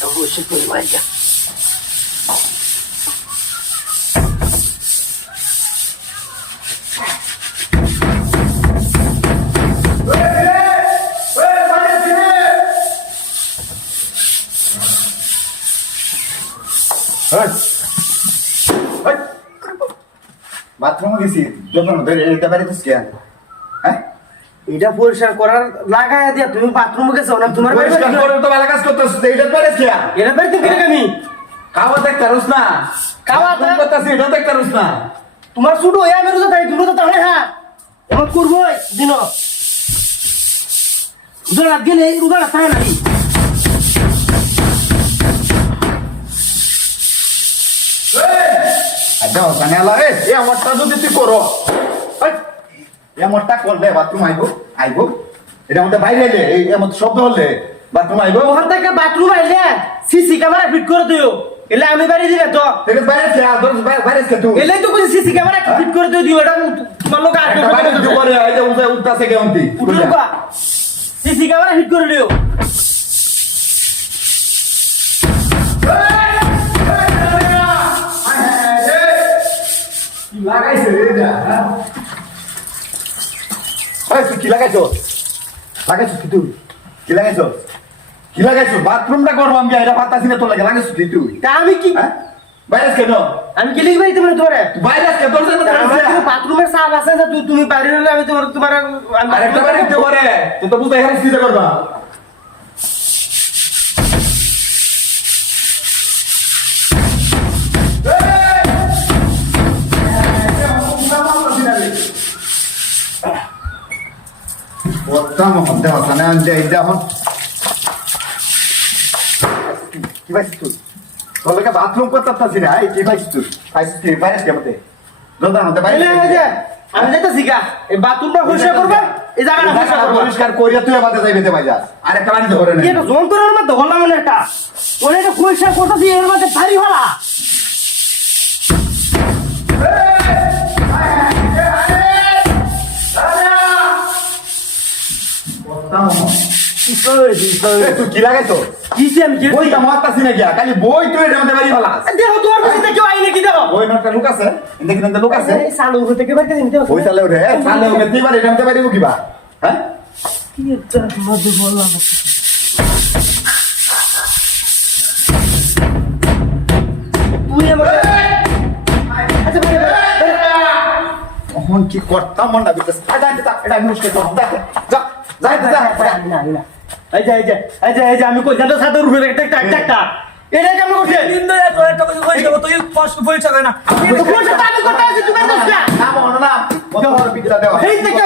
অবশ্যই পরিবার যা বাথরুমে গেছি যখন এটা বাড়িতে কেন হ্যাঁ এটা পরিষ্কার করার লাগায় দিয়া তুমি বাথরুমে গেছো না তোমার পরিষ্কার করে তো ভালো কাজ করতেছ এটা বাড়িতে কেন এটা বাড়িতে কি আমি খাওয়া দেখতে রুস না খাওয়া করতেছি এটা দেখতে রুস না তোমার শুধু ওই আমি রোজা তাই তুমি তো তাহলে হ্যাঁ এমন করবো দিন রোজা রাত গেলে রোজা রাত থাকে নাকি আচ্ছা ওখানে আলা রে এই আমারটা যদি তুই করো এই আমারটা করলে বাথরুম আইবো এটা আমাদের বাইরে এলে এই আমার শব্দ হলে বাথরুম আইবো ওখান থেকে বাথরুম আইলে সিসি ক্যামেরা ফিট করে দিও এলে আমি বাড়ি দিলে তো থেকে বাইরে কে আদর বাইরে কে তুই এলে তো কিছু সিসি ক্যামেরা ফিট করে দিও এটা তোমার লোক আর একটা বাইরে তুই করে এই যে উঠতাছে কে অন্তি উঠুকা সিসি ক্যামেরা ফিট করে দিও কি লাগাইছে রে এটা হ্যাঁ ওই তুই কি লাগাইছো কি তুই কি লাগাইছো বাথরুমটা করবো আমি এটা পাতাছি না তোর লাগাইছো তুই তা আমি কি হ্যাঁ বাইরে কেন আমি কি লিখবাই তোমার তোরে বাইরে কে তোর আমার তো বাথরুমের সাপ আছে যে তুমি বাইরে হলে আমি তোমার আরেকটা বাইরে দিতে পারে তুই তো বুঝতে এখানে কি করবা Estamos, estamos sanando ahí, estamos. কি পাইছিস তুই তোর লোকে বাথরুম করতে পারছিস না কি পাইছিস তুই তুই বাইরে কেমতে দাদা আমাদের বাইরে আমি যাইতাছি গা এই বাথরুমটা পরিষ্কার করবে এই জায়গাটা পরিষ্কার করিয়া তুই আমাদের যাইতে পাই যাস আরে কালানি ধরে না এটা জোন করার মধ্যে হলাম না এটা ওরে এটা পরিষ্কার করতেছি এর মধ্যে ভারী হলা তুই কি লাগাইছো কিসে আমি বই তো মারতাছি না গিয়া খালি বই তুই এটা আমাদের বাড়ি ভালা দেখো তোমার কাছে কেউ আইনে কি দেখো বই নটা লোক আছে দেখি না লোক আছে এই সালো উঠে থেকে বাইরে নিতে ওই সালে উঠে সালে উঠে তুই বাড়ি এটা আমাদের বাড়ি কিবা হ্যাঁ কি একটা মধ্যে বললাম তুই আমার আচ্ছা এখন কি করতাম মন না বিকাশ এটা মুশকিল তো যা যা যা না এই যে আমি কই জানো সাদর উপরে একটা এটা কেমন করছে দিন ধরে একটা কিছু কইছো তুই কষ্ট পরিচয় করে না আমি করতে আছি তুমি করতে না মন না কত বড় বিদ্যা দেওয়া এই থেকে